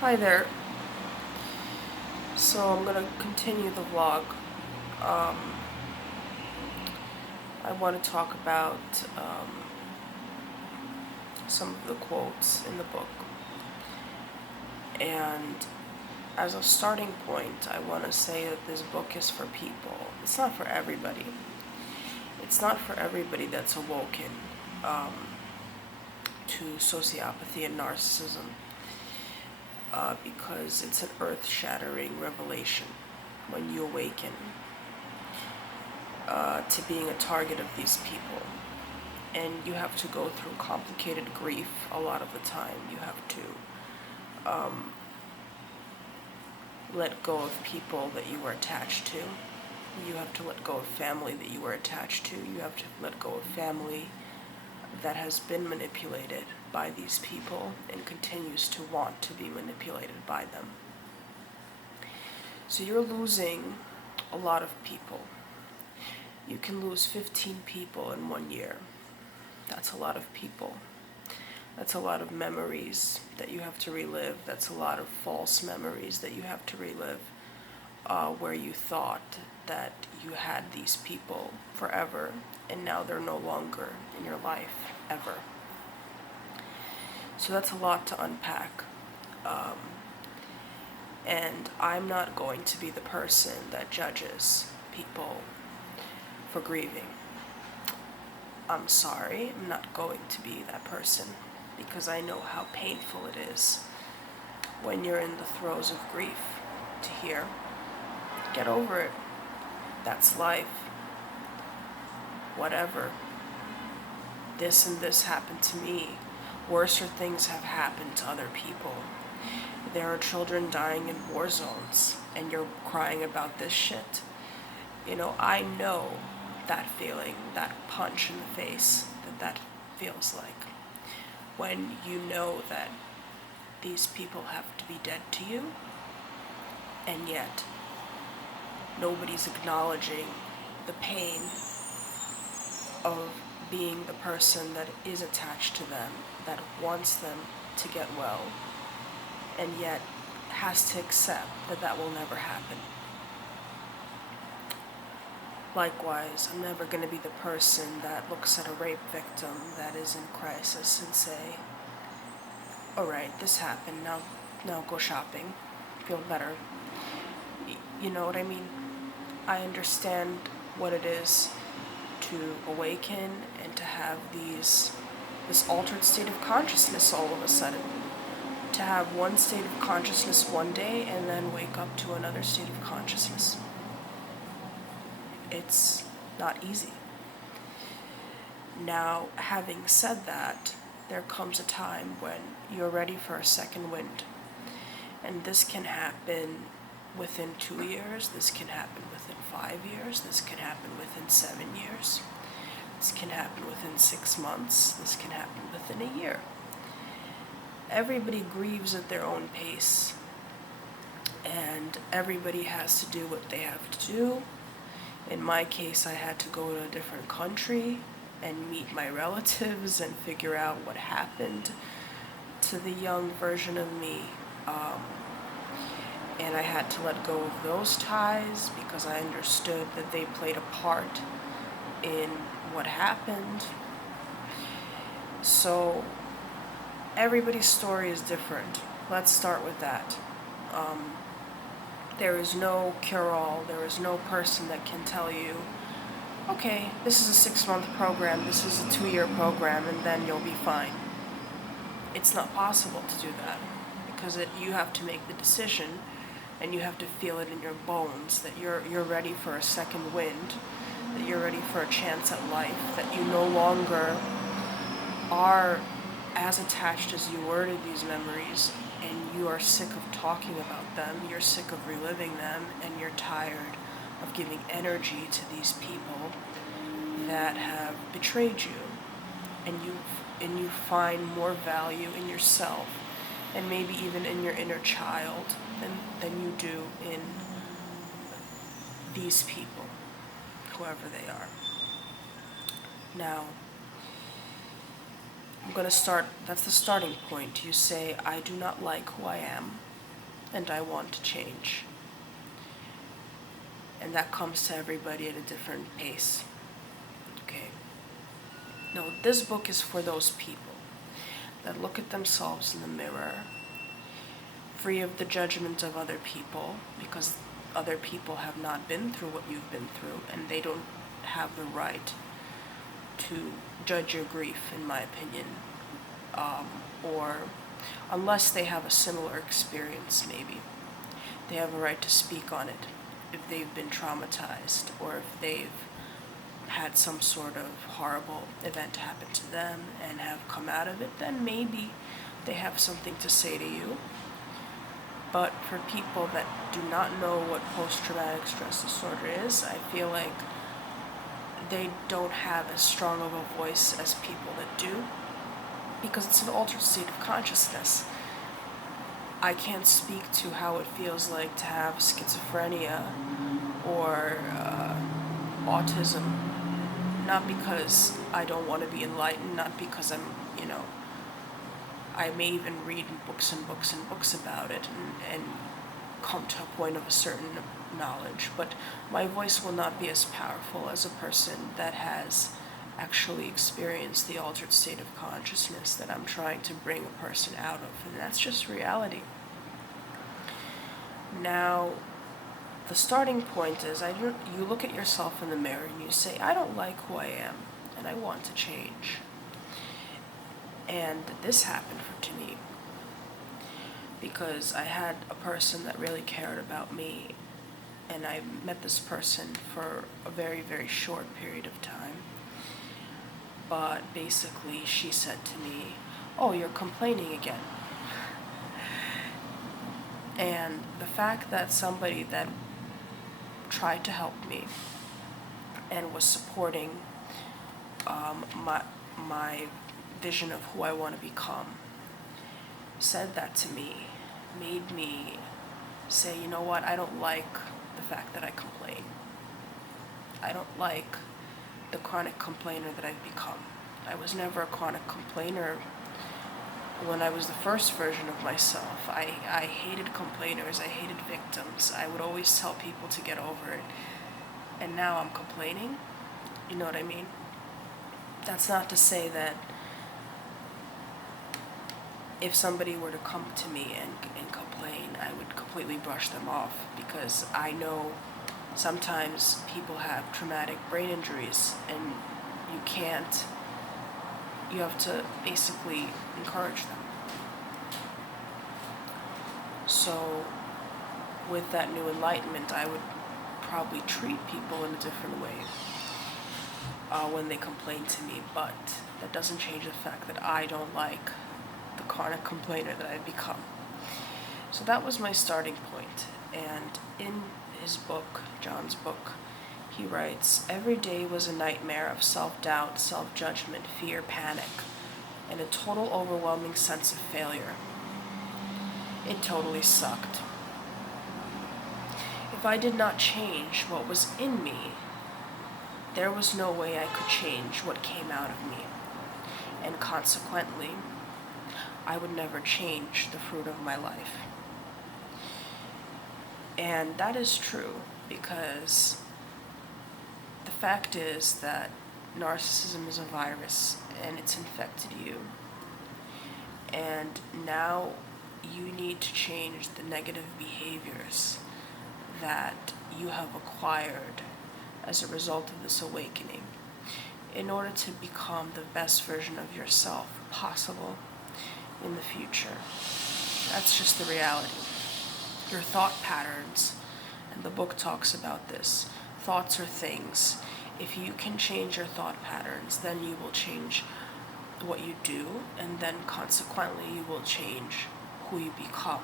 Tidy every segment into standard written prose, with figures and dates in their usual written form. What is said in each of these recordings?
Hi there. So I'm gonna continue the vlog. Um, I want to talk about some of the quotes in the book. And as a starting point, I want to say that this book is for people. It's not for everybody. It's not for everybody that's awoken um, to sociopathy and narcissism because it's an earth-shattering revelation when you awaken to being a target of these people. And you have to go through complicated grief a lot of the time. You have to let go of people that you were attached to. You have to let go of family that you were attached to. You have to let go of family that has been manipulated by these people and continues to want to be manipulated by them. So you're losing a lot of people. You can lose 15 people in 1 year. That's a lot of people. That's a lot of memories that you have to relive. That's a lot of false memories that you have to relive, where you thought that you had these people forever, and now they're no longer in your life, ever. So that's a lot to unpack. And I'm not going to be the person that judges people for grieving. I'm sorry, I'm not going to be that person because I know how painful it is when you're in the throes of grief to hear, get over it. That's life. Whatever. This and this happened to me. Worser things have happened to other people. There are children dying in war zones and you're crying about this shit. I know that feeling, that punch in the face that feels like. When you know that these people have to be dead to you, and yet nobody's acknowledging the pain of being the person that is attached to them, that wants them to get well, and yet has to accept that that will never happen. Likewise, I'm never going to be the person that looks at a rape victim that is in crisis and say, all right, this happened, now go shopping, feel better. You know what I mean? I understand what it is to awaken and to have this altered state of consciousness all of a sudden. To have one state of consciousness one day and then wake up to another state of consciousness. It's not easy. Now, having said that, there comes a time when you're ready for a second wind. And this can happen within 2 years, this can happen within 5 years, this can happen within 7 years, this can happen within 6 months, this can happen within a year. Everybody grieves at their own pace, and everybody has to do what they have to do. In my case, I had to go to a different country and meet my relatives and figure out what happened to the young version of me. And I had to let go of those ties because I understood that they played a part in what happened. So everybody's story is different. Let's start with that. There is no cure-all. There is no person that can tell you, okay, this is a 6-month program, this is a 2-year program, and then you'll be fine. It's not possible to do that because you have to make the decision and you have to feel it in your bones that you're ready for a second wind, that you're ready for a chance at life, that you no longer are as attached as you were to these memories, and you are sick of talking about them, you're sick of reliving them, and you're tired of giving energy to these people that have betrayed you, and you find more value in yourself and maybe even in your inner child than you do in these people, whoever they are. Now, that's the starting point. You say, I do not like who I am, and I want to change. And that comes to everybody at a different pace. Okay. No, this book is for those people that look at themselves in the mirror, free of the judgment of other people, because other people have not been through what you've been through, and they don't have the right to judge your grief, in my opinion, or unless they have a similar experience, maybe. They have a right to speak on it if they've been traumatized or if they've had some sort of horrible event happen to them and have come out of it, then maybe they have something to say to you. But for people that do not know what post-traumatic stress disorder is, I feel like they don't have as strong of a voice as people that do, because it's an altered state of consciousness. I can't speak to how it feels like to have schizophrenia or autism, not because I don't want to be enlightened, not because I may even read books and books and books about it and come to a point of a certain knowledge, but my voice will not be as powerful as a person that has actually experienced the altered state of consciousness that I'm trying to bring a person out of, and that's just reality. Now, the starting point is you look at yourself in the mirror and you say, I don't like who I am, and I want to change. And this happened to me because I had a person that really cared about me, and I met this person for a very, very short period of time. But basically she said to me, oh, you're complaining again. And the fact that somebody that tried to help me and was supporting my vision of who I want to become said that to me made me say, you know what, I don't like the fact that I complain. I don't like the chronic complainer that I've become. I was never a chronic complainer when I was the first version of myself. I hated complainers, I hated victims. I would always tell people to get over it. And now I'm complaining? You know what I mean? That's not to say that if somebody were to come to me and complain, I would completely brush them off, because I know sometimes people have traumatic brain injuries and you have to basically encourage them. So with that new enlightenment, I would probably treat people in a different way when they complain to me, but that doesn't change the fact that I don't like the chronic complainer that I've become. So that was my starting point. And in his book, John's book, he writes, every day was a nightmare of self-doubt, self-judgment, fear, panic, and a total overwhelming sense of failure. It totally sucked. If I did not change what was in me, there was no way I could change what came out of me. And consequently, I would never change the fruit of my life. And that is true, because the fact is that narcissism is a virus and it's infected you. And now you need to change the negative behaviors that you have acquired as a result of this awakening in order to become the best version of yourself possible in the future. That's just the reality. Your thought patterns, and the book talks about this, thoughts are things. If you can change your thought patterns, then you will change what you do, and then consequently you will change who you become,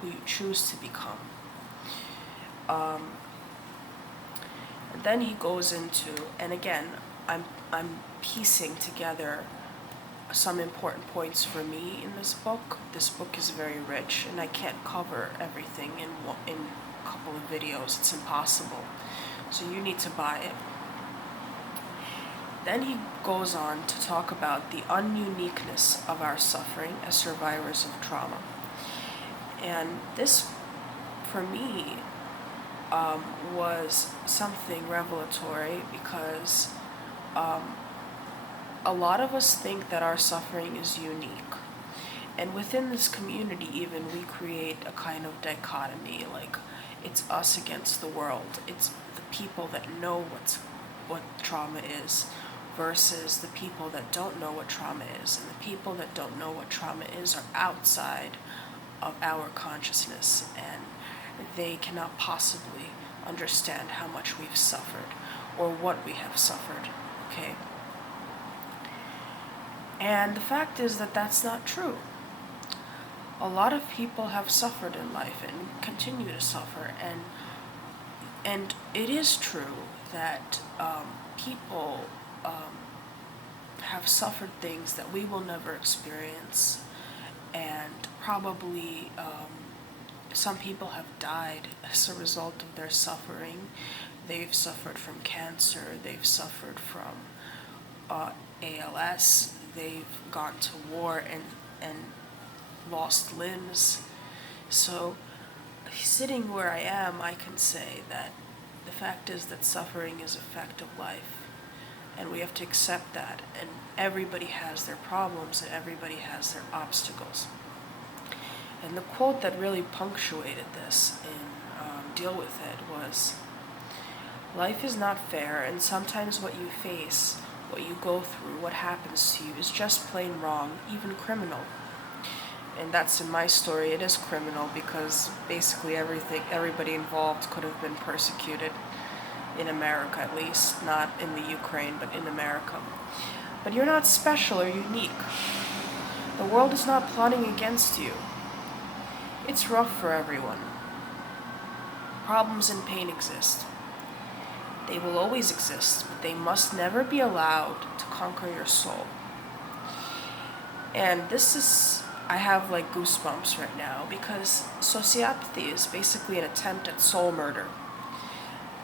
who you choose to become. And then he goes into, and again, I'm piecing together some important points for me in this book. This book is very rich, and I can't cover everything in a couple of videos. It's impossible. So you need to buy it. Then he goes on to talk about the ununiqueness of our suffering as survivors of trauma. And this, for me, was something revelatory because a lot of us think that our suffering is unique. And within this community, even, we create a kind of dichotomy, like it's us against the world. It's the people that know what trauma is versus the people that don't know what trauma is. And the people that don't know what trauma is are outside of our consciousness, and they cannot possibly understand how much we've suffered or what we have suffered, okay? And the fact is that that's not true. A lot of people have suffered in life and continue to suffer, and it is true that people have suffered things that we will never experience, and probably some people have died as a result of their suffering. They've suffered from cancer, they've suffered from ALS, they've gone to war and lost limbs. So, sitting where I am, I can say that the fact is that suffering is a fact of life, and we have to accept that. And everybody has their problems, and everybody has their obstacles. And the quote that really punctuated this in Deal With It was, "Life is not fair, and sometimes what you face, what you go through, what happens to you is just plain wrong, even criminal." And that's in my story. It is criminal because basically everybody involved could have been persecuted in America, at least, not in the Ukraine, but in America. But you're not special or unique. The world is not plotting against you. It's rough for everyone. Problems and pain exist. They will always exist, but they must never be allowed to conquer your soul. And this is, I have like goosebumps right now, because sociopathy is basically an attempt at soul murder.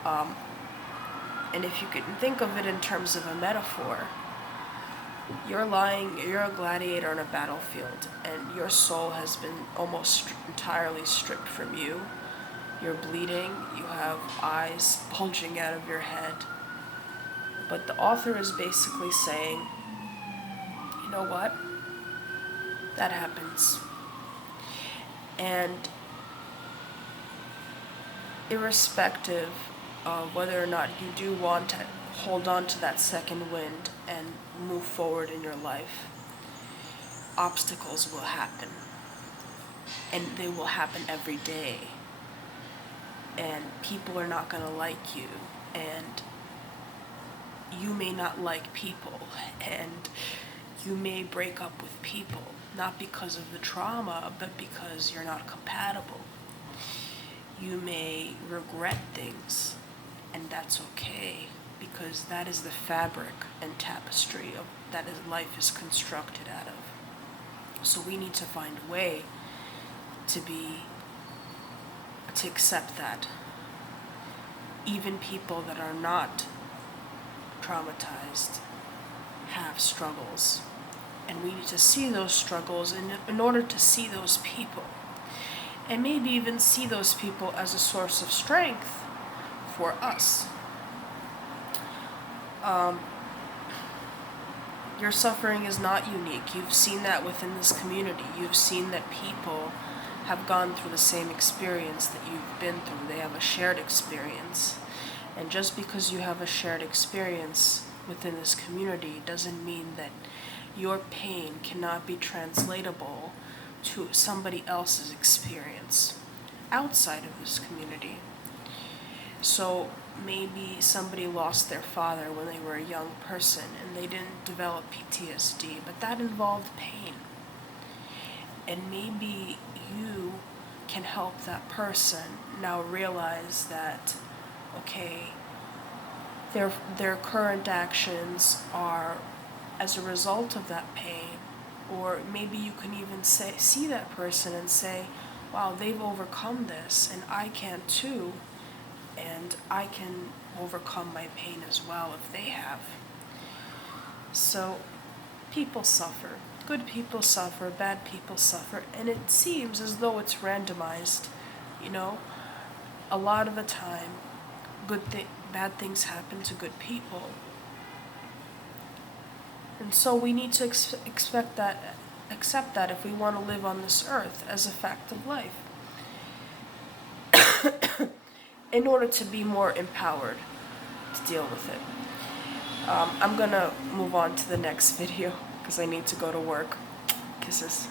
And if you could think of it in terms of a metaphor, you're a gladiator on a battlefield, and your soul has been almost entirely stripped from you. You're bleeding, you have eyes bulging out of your head. But the author is basically saying, you know what? That happens. And irrespective of whether or not you do want to hold on to that second wind and move forward in your life, obstacles will happen. And they will happen every day. And people are not going to like you. And you may not like people. And you may break up with people. Not because of the trauma, but because you're not compatible. You may regret things, and that's okay, because that is the fabric and tapestry of that is life is constructed out of. So we need to find a way to accept that. Even people that are not traumatized have struggles. And we need to see those struggles in order to see those people. And maybe even see those people as a source of strength for us. Your suffering is not unique. You've seen that within this community. You've seen that people have gone through the same experience that you've been through. They have a shared experience. And just because you have a shared experience within this community doesn't mean that your pain cannot be translatable to somebody else's experience outside of this community. So maybe somebody lost their father when they were a young person and they didn't develop PTSD, but that involved pain. And maybe you can help that person now realize that, okay, their current actions are as a result of that pain. Or maybe you can even see that person and say, wow, they've overcome this, and I can too, and I can overcome my pain as well if they have. So people suffer. Good people suffer, bad people suffer, and it seems as though it's randomized, you know? A lot of the time, bad things happen to good people. And so we need to accept that if we want to live on this earth as a fact of life. In order to be more empowered to deal with it. I'm gonna move on to the next video because I need to go to work. Kisses.